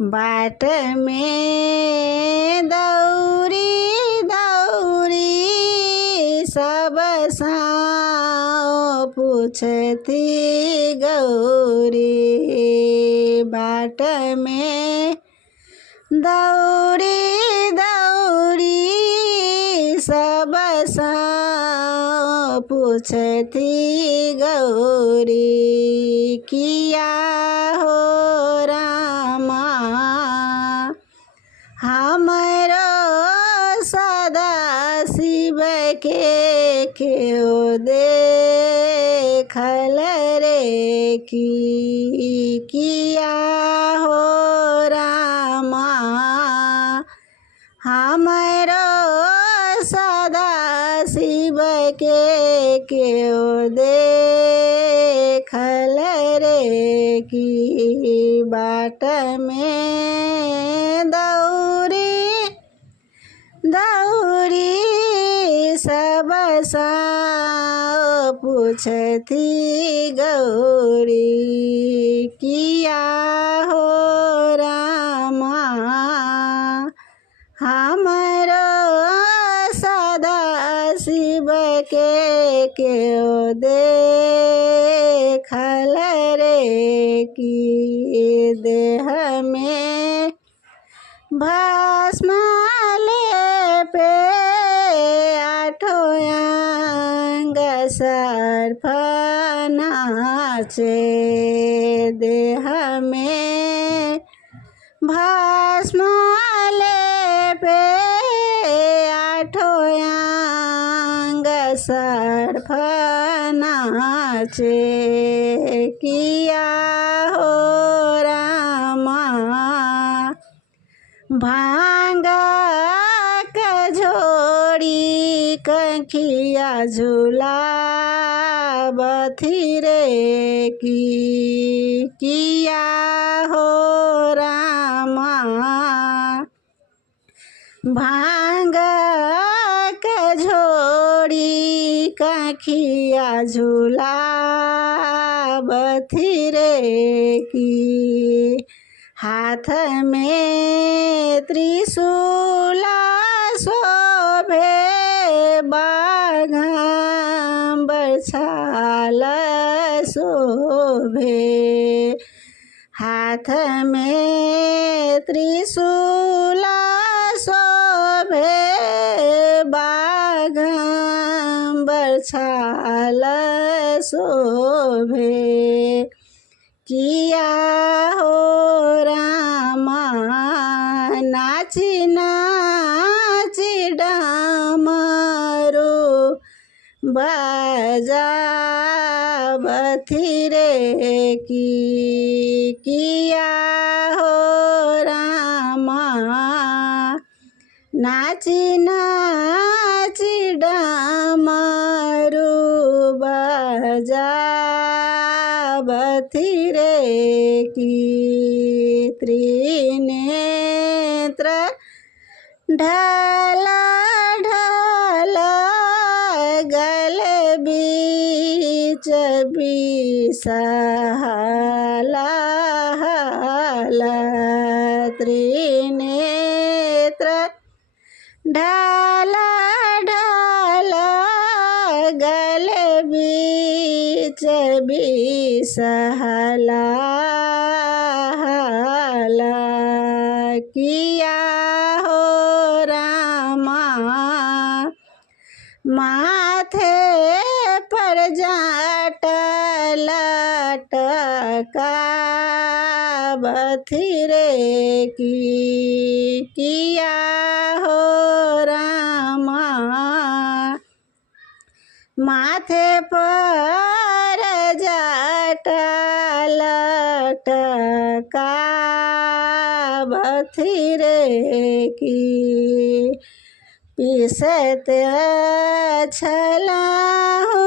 बाट में दौरी दौरी सब साँव पूछती गौरी। बाट में दौरी दौरी सब साँव पूछती गौरी। किया हो रामा हमरो सदा शिव के क्यों देखल रे की। किया हो रामा हमरो सदा शिव के क्यों देखल रे की। बाट में दौरी दौरी सब साँव पूछती गौरी। किया हो रामा हमरो सदा शिव के क्यों देखल रे की। देह में भस्म लेपे आठों अंग सर्प नाचे। देह में भस्म लेपे आठों अंग सर्प नाचे। किया हो रामा भांग झोड़ी कंखिया झूला बथी रे की। किया हो रामा भांग झोड़ी कंखिया झूला बथी रे की। हाथ में त्रिशूल शोभे बाघंबर छाल शोभे। हाथ में त्रिशूल शोभे बाघंबर छाल शोभे। किया हो रामा नाची नाची डमरू बजा बथी रे की। किया हो रामा नाची नाची डमरू बजा बथी रे की। त्रिनेत्र ढल ढल गल बीच बिसहल हल। त्रिनेत्र ढल ढल गल बीच बिसहल हल। किया हो रामा माथे पर जाट लटका बथी रे की। किया हो रामा माथे पर जाट लटका बथी रे की। पीसत छलहु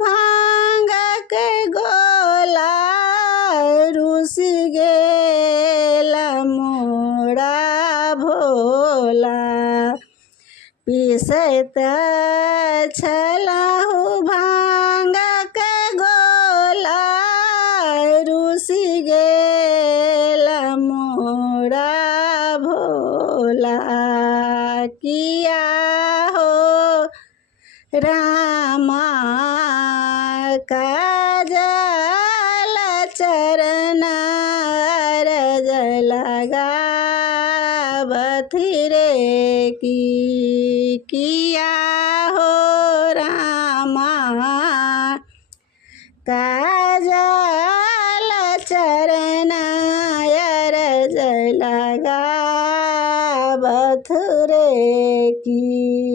भांग के गोला रुसि गेल मोरा भोला। पीसत छलहु भांग के गोला रुसि गेल मोरा मोरा भोला किया हो रामा काजल चरण अरज लगावत रे की किया हो रामा काजल चरण अरज लगावत रे की।